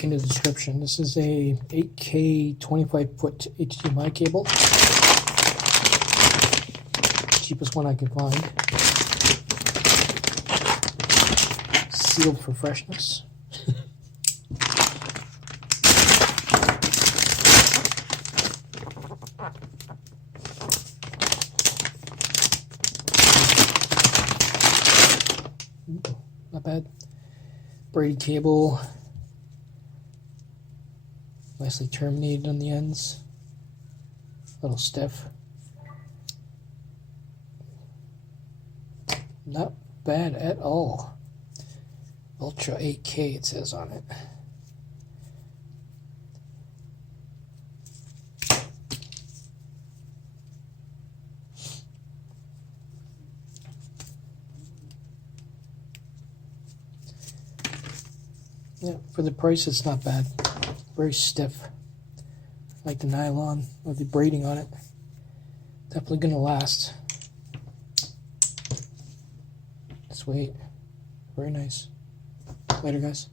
link in the description. This is a 8K 25-foot HDMI cable. Cheapest one I could find. Sealed for freshness. Not bad. Braided cable. Nicely terminated on the ends. A little stiff. Not bad at all. Ultra 8K it says on it. Yeah, for the price it's not bad. Very stiff. Like the nylon or the braiding on it. Definitely gonna last. This weight. Very nice. Later, guys.